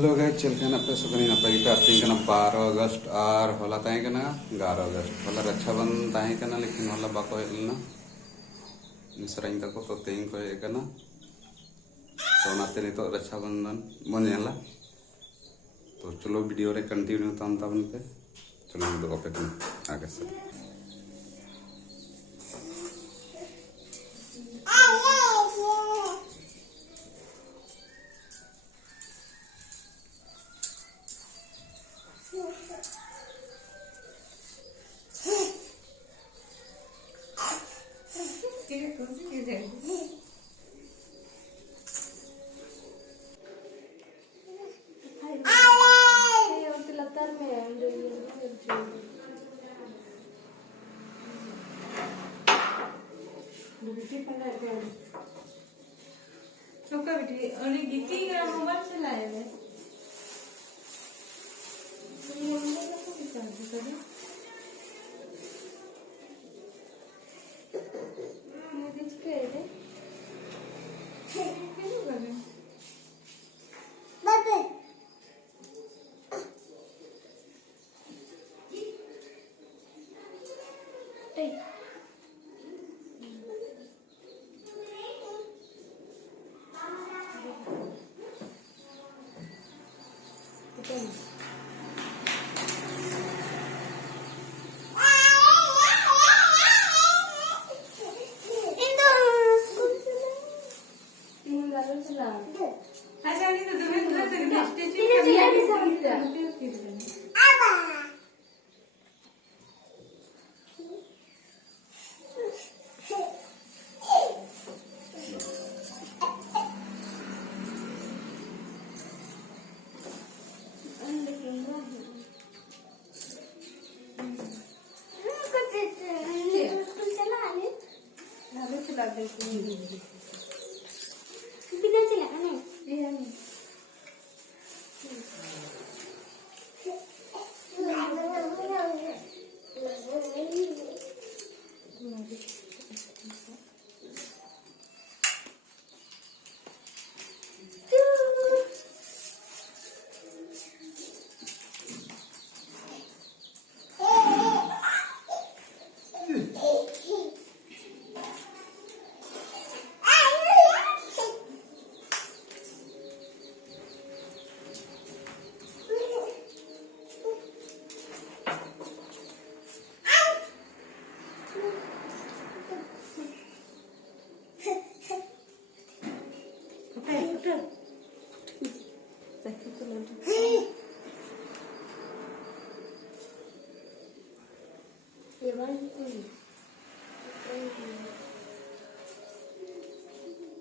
hello guys चलकन अपने सुकनी नपरी पे आते हैं 12 अगस्त और होला ताई कना 11 अगस्त होला रक्षाबंधन ताई कना लेकिन होला बाको हेलना मिसराइन तको तो तेई को हे कना तो नाते नहीं तो रक्षाबंधन बन जाला तो चलो वीडियो रे कंटिन्यू तान तावन पे चलो दो पे आगे से मोबाइल चलाए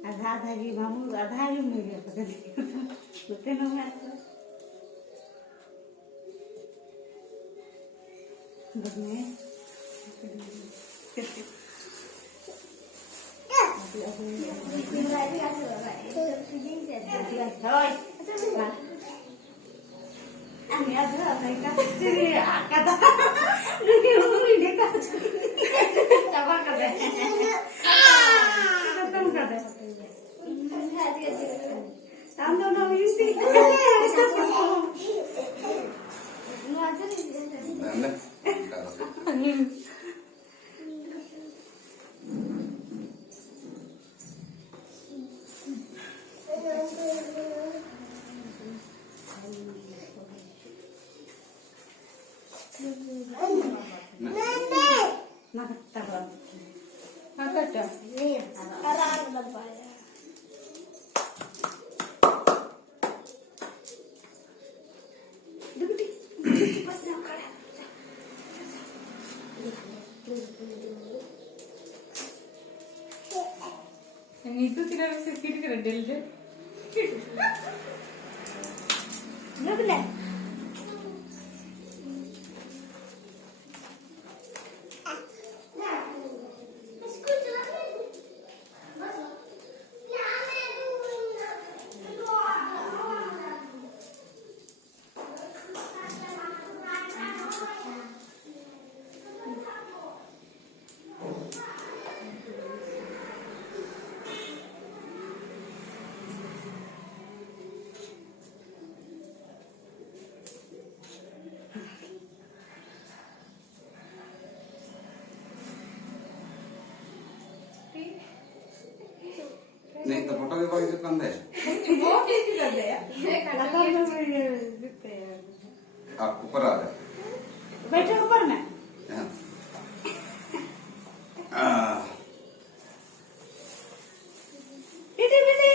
आधा आधा जी मामू आधा ही मिल गया पता नहीं होते ना मैं बदने আমি আজ রাতে কাছে আকাদা লুকি উনি দেখা চাবা করে খতম করে हम दोनों मिलते itu tidak bisa kiri kira delde nggak बाकी जो कंधे आप ऊपर आ जाए बैठे ऊपर में दीदी दीदी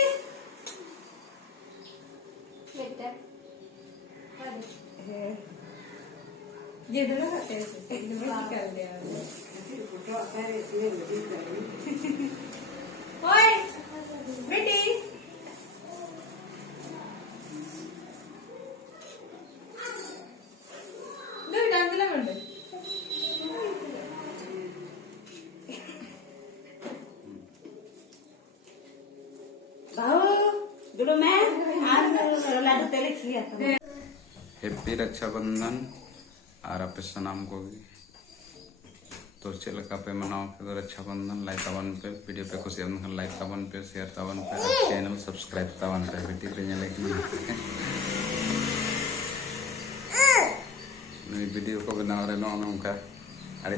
ये दोनों खाते हैं एकदम कर दिया ओए बेटी दो डांगला मंडे बाबू दुलो मैं आज लाडू तेले खिया हैप्पी रक्षाबंधन और आप नाम को भी तो चल का पे मनाओ के रक्षाबंधन लाइक तावन पे वीडियो पे खुशी हम लाइक तावन पे शेयर तावन पे चैनल सब्सक्राइब तावन पे बेटी पे लाइक नहीं वीडियो को बना रहे नो उनका अरे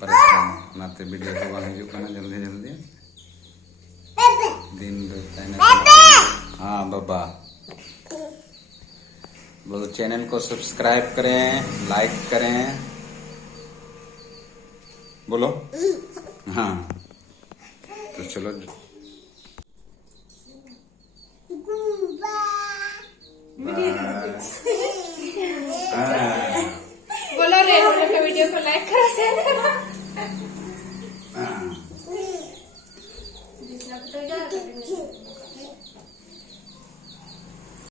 परेशान नाते वीडियो को बना जो करना जल्दी जल्दी दिन हाँ बाबा बोलो चैनल को सब्सक्राइब करें लाइक करें बोलो हाँ तो चलो